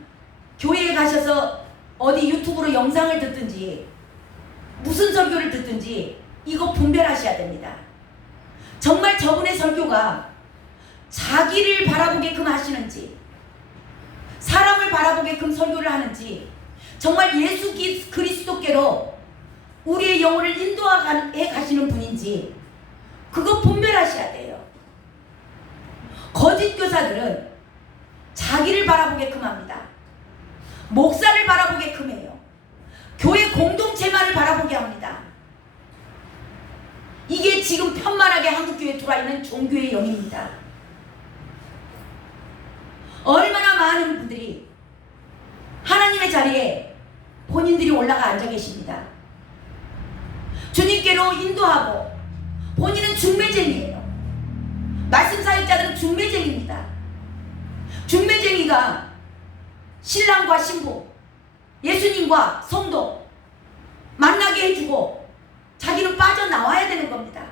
교회에 가셔서 어디 유튜브로 영상을 듣든지 무슨 설교를 듣든지 이거 분별하셔야 됩니다. 정말 저분의 설교가 자기를 바라보게끔 하시는지 사람을 바라보게끔 설교를 하는지 정말 예수 그리스도께로 우리의 영혼을 인도해 가시는 분인지 그거 분별하셔야 돼요. 거짓 교사들은 자기를 바라보게끔 합니다. 목사를 바라보게끔 해요. 교회 공동체만을 바라보게 합니다. 이게 지금 편만하게 한국교회에 들어와 있는 종교의 영입니다. 얼마나 많은 분들이 하나님의 자리에 본인들이 올라가 앉아 계십니다. 주님께로 인도하고 본인은 중매쟁이에요. 말씀 사역자들은 중매쟁이입니다. 중매쟁이가 신랑과 신부, 예수님과 성도 만나게 해주고 자기는 빠져나와야 되는 겁니다.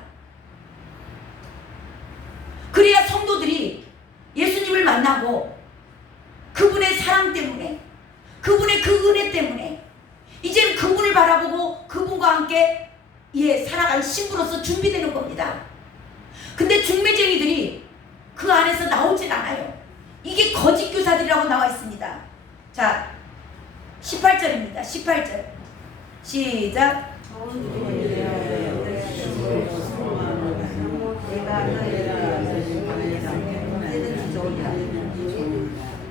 그래야 성도들이 예수님을 만나고 그분의 사랑 때문에 그분의 그 은혜 때문에 이제는 그분을 바라보고 그분과 함께 살아갈 신부로서 준비되는 겁니다. 근데 중매쟁이들이 그 안에서 나오질 않아요. 이게 거짓 교사들이라고 나와 있습니다. 자, 18절입니다. 18절 시작.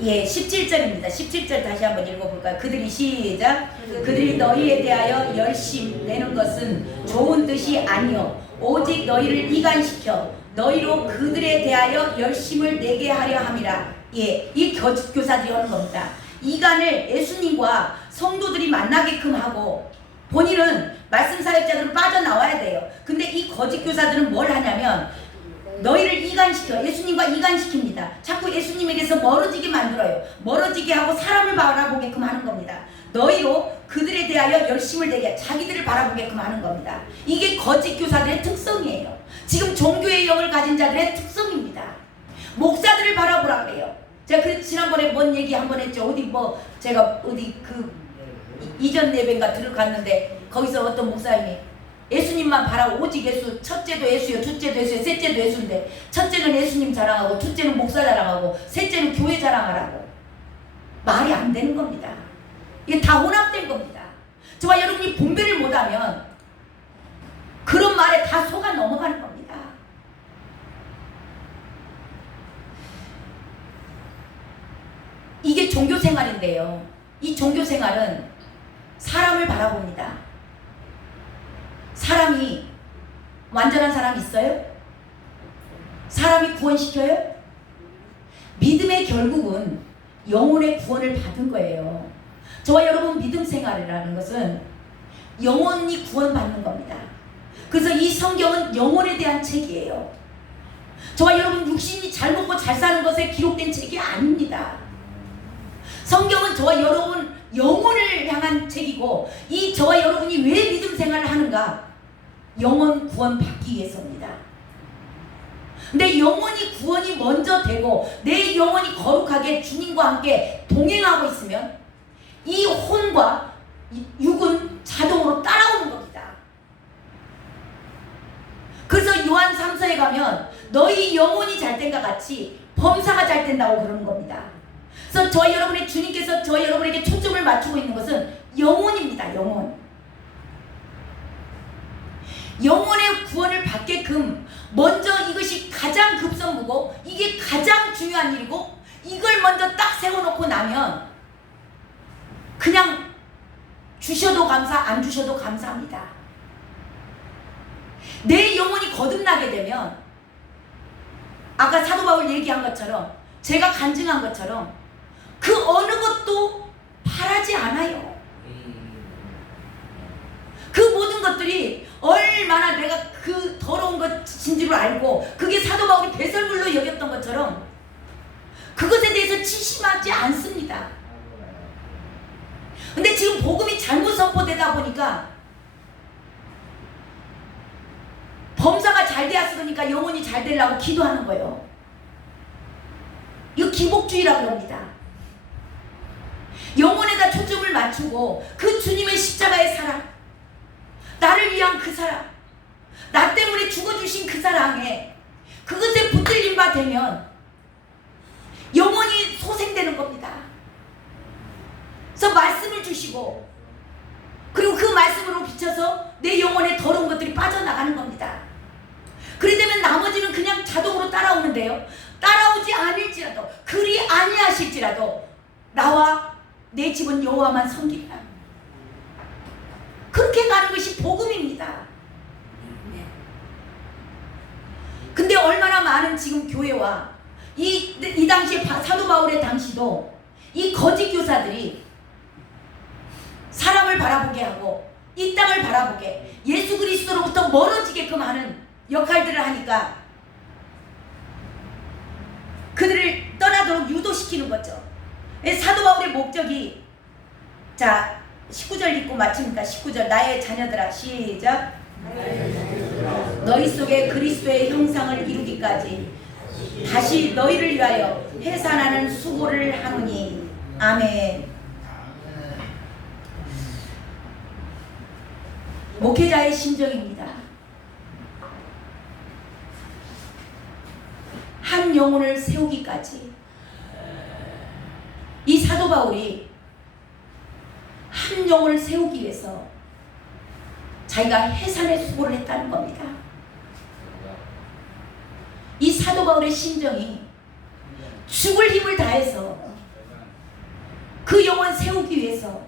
예, 17절입니다. 17절 다시 한번 읽어볼까요? 그들이 시작. 그들이 너희에 대하여 열심 내는 것은 좋은 뜻이 아니요 오직 너희를 이간시켜 너희로 그들에 대하여 열심을 내게 하려 함이라. 예, 이 거짓 교사들이 하는 겁니다. 이간을 예수님과 성도들이 만나게끔 하고 본인은 말씀 사역자들은 빠져나와야 돼요. 근데 이 거짓 교사들은 뭘 하냐면 너희를 이간시켜 예수님과 이간시킵니다. 자꾸 예수님에게서 멀어지게 만들어요. 멀어지게 하고 사람을 바라보게끔 하는 겁니다. 너희로 그들에 대하여 열심을 내게 자기들을 바라보게끔 하는 겁니다. 이게 거짓 교사들의 특성이에요. 지금 종교의 영을 가진 자들의 특성입니다. 목사들을 바라보라 그래요. 제가 그 지난번에 뭔 얘기 한번 했죠. 어디 뭐 제가 어디 그 이전 예배인가 들어갔는데 거기서 어떤 목사님이 예수님만 바라고 오직 예수, 첫째도 예수요, 둘째도 예수요, 셋째도 예수인데 첫째는 예수님 자랑하고 둘째는 목사 자랑하고 셋째는 교회 자랑하라고. 말이 안 되는 겁니다. 이게 다 혼합된 겁니다. 저와 여러분이 분별을 못하면 그런 말에 다 속아 넘어가는 겁니다. 이게 종교생활인데요. 이 종교생활은 사람을 바라봅니다. 사람이 완전한 사람 있어요? 사람이 구원시켜요? 믿음의 결국은 영혼의 구원을 받은 거예요. 저와 여러분 믿음 생활이라는 것은 영혼이 구원받는 겁니다. 그래서 이 성경은 영혼에 대한 책이에요. 저와 여러분 육신이 잘 먹고 잘 사는 것에 기록된 책이 아닙니다. 성경은 저와 여러분 영혼을 향한 책이고 이 저와 여러분이 왜 믿음 생활을 하는가? 영혼 구원 받기 위해서입니다. 내 영혼이 구원이 먼저 되고 내 영혼이 거룩하게 주님과 함께 동행하고 있으면 이 혼과 육은 자동으로 따라오는 겁니다. 그래서 요한 3서에 가면 너희 영혼이 잘 된과 같이 범사가 잘 된다고 그러는 겁니다. 그래서 저희 여러분의 주님께서 저희 여러분에게 초점을 맞추고 있는 것은 영혼입니다. 영혼. 영혼의 구원을 받게끔 먼저 이것이 가장 급선무고 이게 가장 중요한 일이고 이걸 먼저 딱 세워놓고 나면 그냥 주셔도 감사 안 주셔도 감사합니다. 내 영혼이 거듭나게 되면 아까 사도 바울 얘기한 것처럼 제가 간증한 것처럼 그 어느 것도 바라지 않아요. 그 모든 것들이 얼마나 내가 그 더러운 것인 줄 알고 그게 사도 바울이 배설물로 여겼던 것처럼 그것에 대해서 치심하지 않습니다. 근데 지금 복음이 잘못 선포되다 보니까 범사가 잘 되었으니까 영혼이 잘 되려고 기도하는 거예요. 이거 기복주의라고 합니다. 영혼에다 초점을 맞추고 그 주님의 십자가의 사랑, 나를 위한 그 사랑, 나 때문에 죽어주신 그 사랑에 그것에 붙들린 바 되면 영혼이 소생되는 겁니다. 그래서 말씀을 주시고 그리고 그 말씀으로 비춰서 내 영혼에 더러운 것들이 빠져나가는 겁니다. 그리 되면 나머지는 그냥 자동으로 따라오는데요. 따라오지 않을지라도 그리 아니하실지라도 나와 내 집은 여호와만 섬기리라. 그렇게 가는 것이 복음입니다. 근데 얼마나 많은 지금 교회와 이 당시에 사도 바울의 당시도 이 거짓 교사들이 사람을 바라보게 하고 이 땅을 바라보게 예수 그리스도로부터 멀어지게끔 하는 역할들을 하니까 그들을 떠나도록 유도시키는 거죠. 사도 바울의 목적이 자 19절 읽고 마칩니다. 19절 나의 자녀들아 시작. 너희 속에 그리스도의 형상을 이루기까지 다시 너희를 위하여 해산하는 수고를 하노니 아멘. 목회자의 심정입니다. 한 영혼을 세우기까지 이 사도 바울이 한 영혼을 세우기 위해서 자기가 해산의 수고를 했다는 겁니다. 이 사도 바울의 심정이 죽을 힘을 다해서 한번 세우기 위해서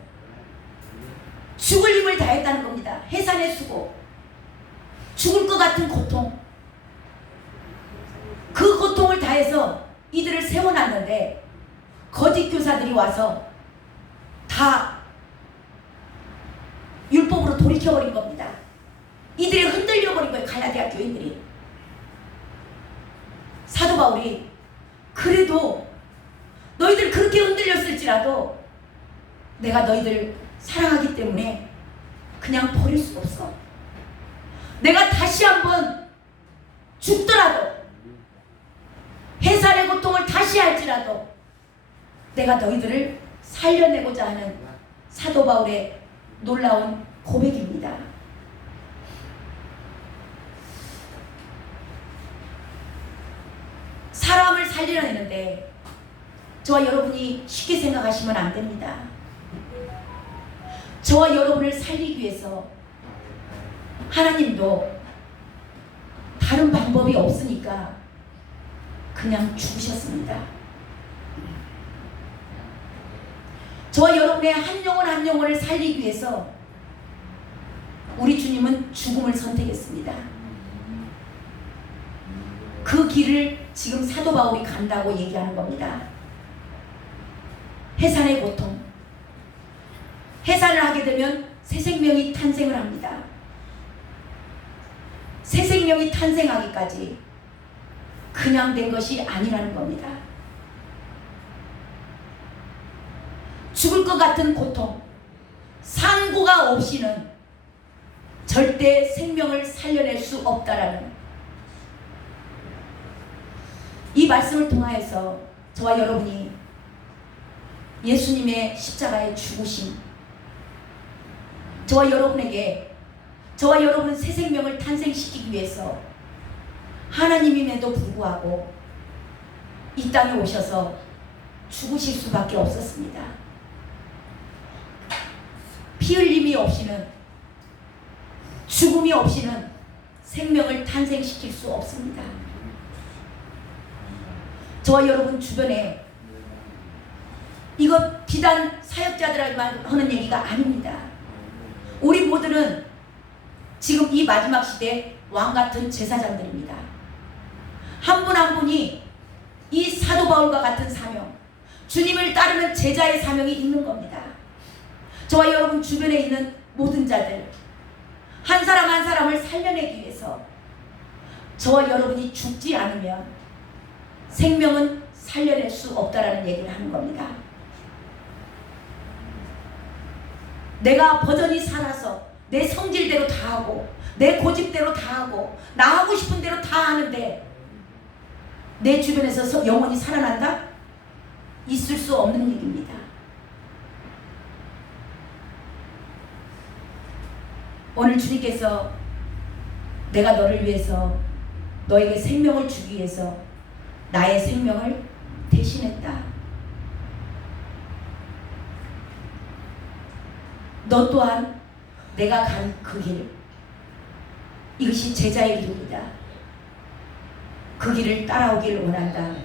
죽을 힘을 다했다는 겁니다. 해산의 수고, 죽을 것 같은 고통, 그 고통을 다해서 이들을 세워놨는데 거짓 교사들이 와서 다 율법으로 돌이켜버린 겁니다. 이들이 흔들려버린 거예요. 갈라디아 교인들이. 사도 바울이 그래도 너희들 그렇게 흔들렸을지라도 내가 너희들 사랑하기 때문에 그냥 버릴 수 없어. 내가 다시 한번 죽더라도, 해산의 고통을 다시 할지라도 내가 너희들을 살려내고자 하는 사도 바울의 놀라운 고백입니다. 사람을 살려내는데 저와 여러분이 쉽게 생각하시면 안 됩니다. 저와 여러분을 살리기 위해서 하나님도 다른 방법이 없으니까 그냥 죽으셨습니다. 저와 여러분의 한 영혼 한 영혼을 살리기 위해서 우리 주님은 죽음을 선택했습니다. 그 길을 지금 사도 바울이 간다고 얘기하는 겁니다. 해산의 고통, 해산을 하게 되면 새 생명이 탄생을 합니다. 새 생명이 탄생하기까지 그냥 된 것이 아니라는 겁니다. 죽을 것 같은 고통, 산고가 없이는 절대 생명을 살려낼 수 없다라는 이 말씀을 통하여서 저와 여러분이 예수님의 십자가의 죽으심, 저와 여러분에게, 저와 여러분 새 생명을 탄생시키기 위해서 하나님임에도 불구하고 이 땅에 오셔서 죽으실 수밖에 없었습니다. 피 흘림이 없이는, 죽음이 없이는 생명을 탄생시킬 수 없습니다. 저와 여러분 주변에 이것 비단 사역자들에게만 하는 얘기가 아닙니다. 우리 모두는 지금 이 마지막 시대 왕같은 제사장들입니다. 한 분 한 분이 이 사도 바울과 같은 사명, 주님을 따르는 제자의 사명이 있는 겁니다. 저와 여러분 주변에 있는 모든 자들, 한 사람 한 사람을 살려내기 위해서 저와 여러분이 죽지 않으면 생명은 살려낼 수 없다라는 얘기를 하는 겁니다. 내가 버전히 살아서 내 성질대로 다 하고 내 고집대로 다 하고 나 하고 싶은 대로 다 하는데 내 주변에서 영원히 살아난다? 있을 수 없는 얘기입니다. 오늘 주님께서 내가 너를 위해서 너에게 생명을 주기 위해서 나의 생명을 대신했다. 너 또한 내가 간 그 길, 이것이 제자의 길입니다. 그 길을 따라오길 원한다.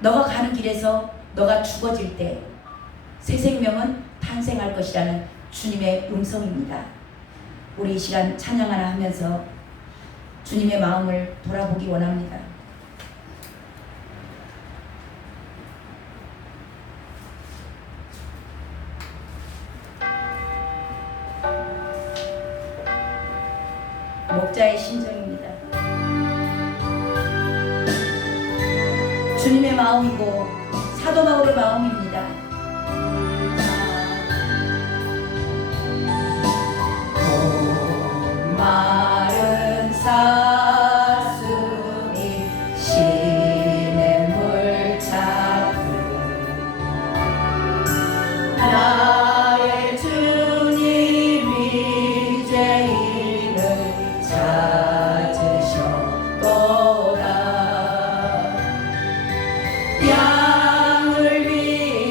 너가 가는 길에서 너가 죽어질 때 새 생명은 탄생할 것이라는 주님의 음성입니다. 우리 이 시간 찬양 하나 하면서 주님의 마음을 돌아보기 원합니다. 목자의 심정입니다. 주님의 마음이고 사도 바울의 마음입니다. 마른 사슴이 시냇물 찾고 나의 주님이 죄인을 찾으셨도다. 양을 위해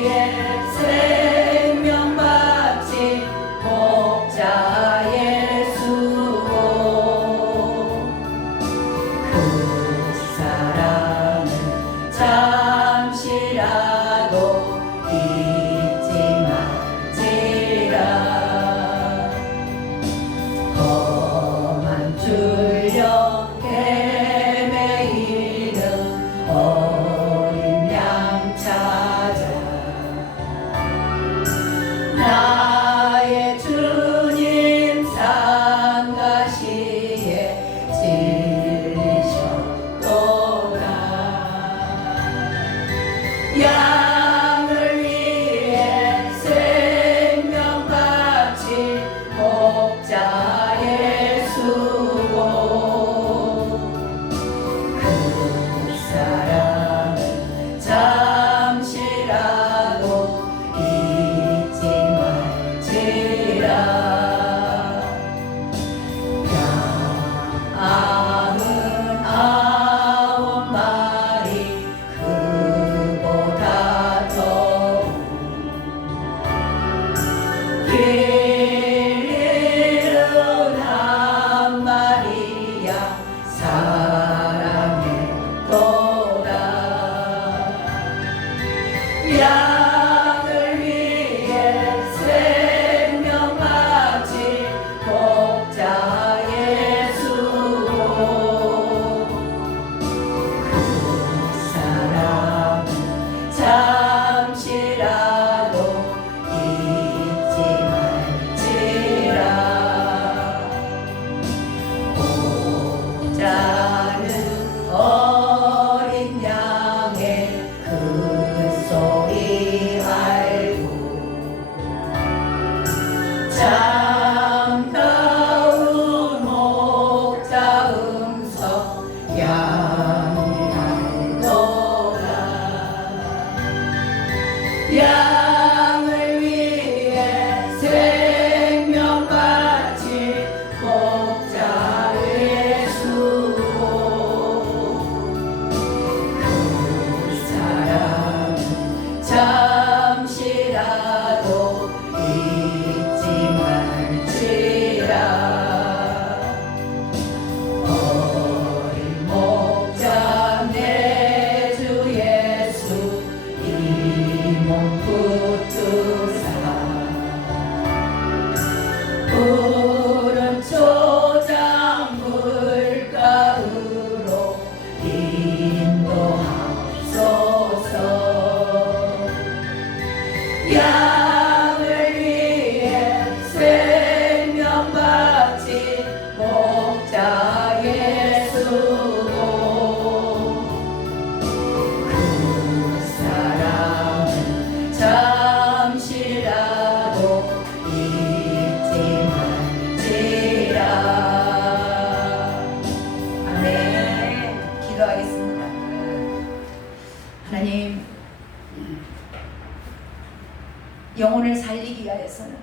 영혼을 살리기 위하여서는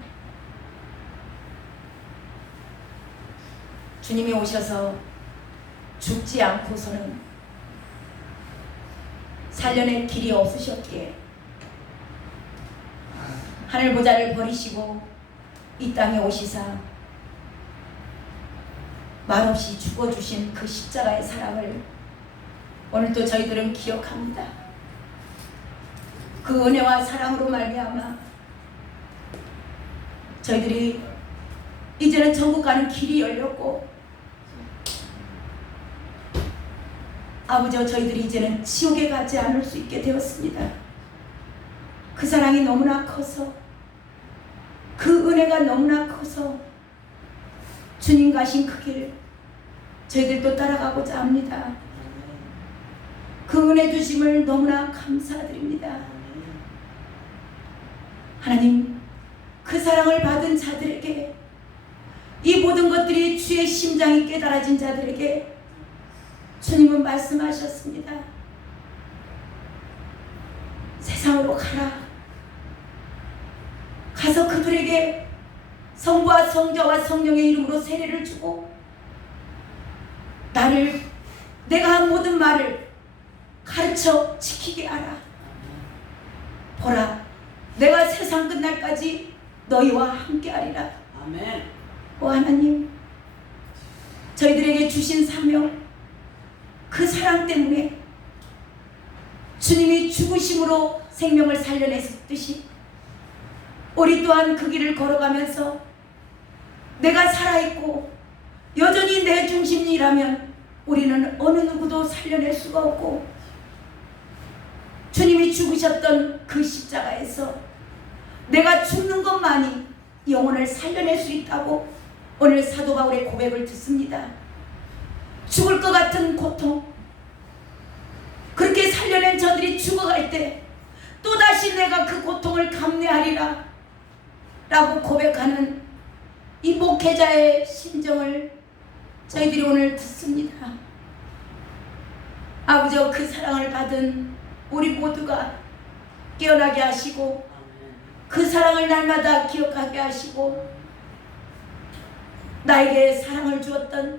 주님이 오셔서 죽지 않고서는 살려낼 길이 없으셨기에 하늘 보좌를 버리시고 이 땅에 오시사 말없이 죽어주신 그 십자가의 사랑을 오늘도 저희들은 기억합니다. 그 은혜와 사랑으로 말미암아 저희들이 이제는 천국 가는 길이 열렸고, 아버지와 저희들이 이제는 지옥에 가지 않을 수 있게 되었습니다. 그 사랑이 너무나 커서, 그 은혜가 너무나 커서 주님 가신 그 길 저희들도 따라가고자 합니다. 그 은혜 주심을 너무나 감사드립니다. 하나님, 그 사랑을 받은 자들에게, 이 모든 것들이 주의 심장이 깨달아진 자들에게 주님은 말씀하셨습니다. 세상으로 가라. 가서 그들에게 성부와 성자와 성령의 이름으로 세례를 주고 내가 한 모든 말을 가르쳐 지키게 하라. 보라, 내가 세상 끝날까지 너희와 함께하리라. 아멘. 오 하나님, 저희들에게 주신 사명, 그 사랑 때문에 주님이 죽으심으로 생명을 살려냈듯이 우리 또한 그 길을 걸어가면서 내가 살아있고 여전히 내 중심이라면 우리는 어느 누구도 살려낼 수가 없고, 주님이 죽으셨던 그 십자가에서 내가 죽는 것만이 영혼을 살려낼 수 있다고 오늘 사도 바울의 고백을 듣습니다. 죽을 것 같은 고통, 그렇게 살려낸 저들이 죽어갈 때 또다시 내가 그 고통을 감내하리라 라고 고백하는 이 목회자의 심정을 저희들이 오늘 듣습니다. 아버지와 그 사랑을 받은 우리 모두가 깨어나게 하시고 그 사랑을 날마다 기억하게 하시고, 나에게 사랑을 주었던,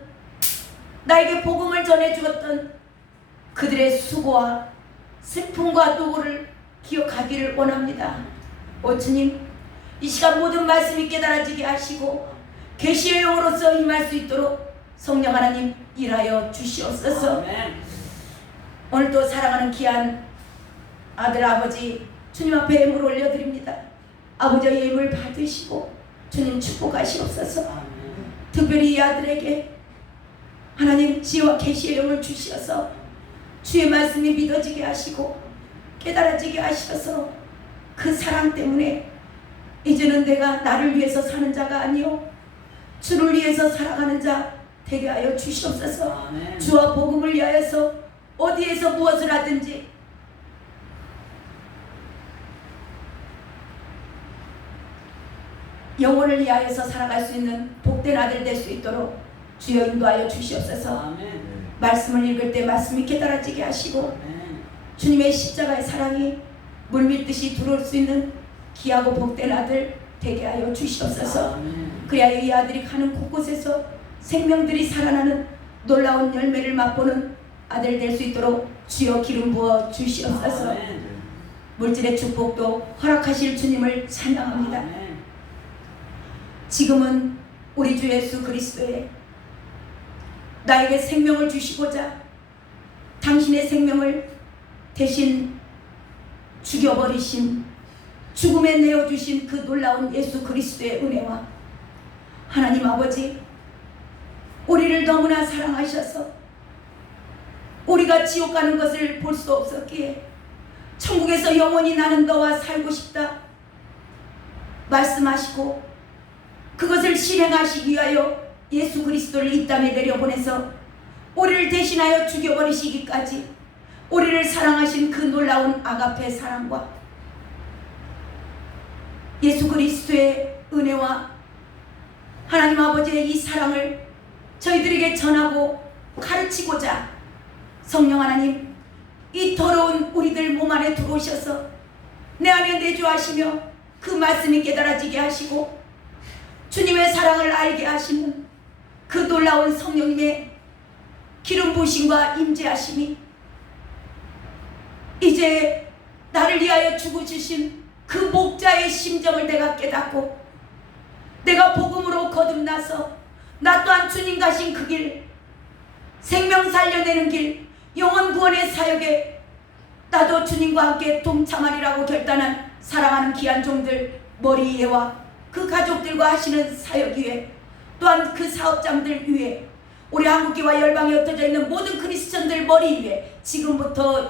나에게 복음을 전해주었던 그들의 수고와 슬픔과 노고를 기억하기를 원합니다. 오 주님, 이 시간 모든 말씀이 깨달아지게 하시고 계시의 영으로서 임할 수 있도록 성령 하나님 일하여 주시옵소서. 아멘. 오늘도 사랑하는 귀한 아들 아버지 주님 앞에 예물 올려드립니다. 아버지의 예물 받으시고 주님 축복하시옵소서. 아멘. 특별히 이 아들에게 하나님 지혜와 계시의 영을 주시어서 주의 말씀이 믿어지게 하시고 깨달아지게 하셔서 그 사랑 때문에 이제는 내가 나를 위해서 사는 자가 아니요 주를 위해서 살아가는 자 되게 하여 주시옵소서. 아멘. 주와 복음을 위하여서 어디에서 무엇을 하든지 영혼을 위하여서 살아갈 수 있는 복된 아들 될 수 있도록 주여 인도하여 주시옵소서. 아멘. 말씀을 읽을 때 말씀이 깨달아지게 하시고 아멘. 주님의 십자가의 사랑이 물밀듯이 들어올 수 있는 귀하고 복된 아들 되게 하여 주시옵소서. 아멘. 그리하여 이 아들이 가는 곳곳에서 생명들이 살아나는 놀라운 열매를 맛보는 아들 될 수 있도록 주여 기름 부어 주시옵소서. 아멘. 물질의 축복도 허락하실 주님을 찬양합니다. 아멘. 지금은 우리 주 예수 그리스도의 나에게 생명을 주시고자 당신의 생명을 대신 죽여버리신, 죽음에 내어주신 그 놀라운 예수 그리스도의 은혜와 하나님 아버지, 우리를 너무나 사랑하셔서 우리가 지옥 가는 것을 볼 수 없었기에 천국에서 영원히 나는 너와 살고 싶다 말씀하시고 그것을 실행하시기 위하여 예수 그리스도를 이 땅에 내려보내서 우리를 대신하여 죽여버리시기까지 우리를 사랑하신 그 놀라운 아가페 사랑과 예수 그리스도의 은혜와 하나님 아버지의 이 사랑을 저희들에게 전하고 가르치고자 성령 하나님 이 더러운 우리들 몸 안에 들어오셔서 내 안에 내주하시며 그 말씀이 깨달아지게 하시고 주님의 사랑을 알게 하시는 그 놀라운 성령님의 기름 부으심과 임재하심이 이제 나를 위하여 죽으시신 그 목자의 심정을 내가 깨닫고 내가 복음으로 거듭나서 나 또한 주님 가신 그 길, 생명 살려내는 길, 영혼 구원의 사역에 나도 주님과 함께 동참하리라고 결단한 사랑하는 귀한 종들 머리 위에와 그 가족들과 하시는 사역 위에 또한 그 사업장들 위에 우리 한국교와 열방에 흩어져 있는 모든 그리스천들 머리 위에 지금부터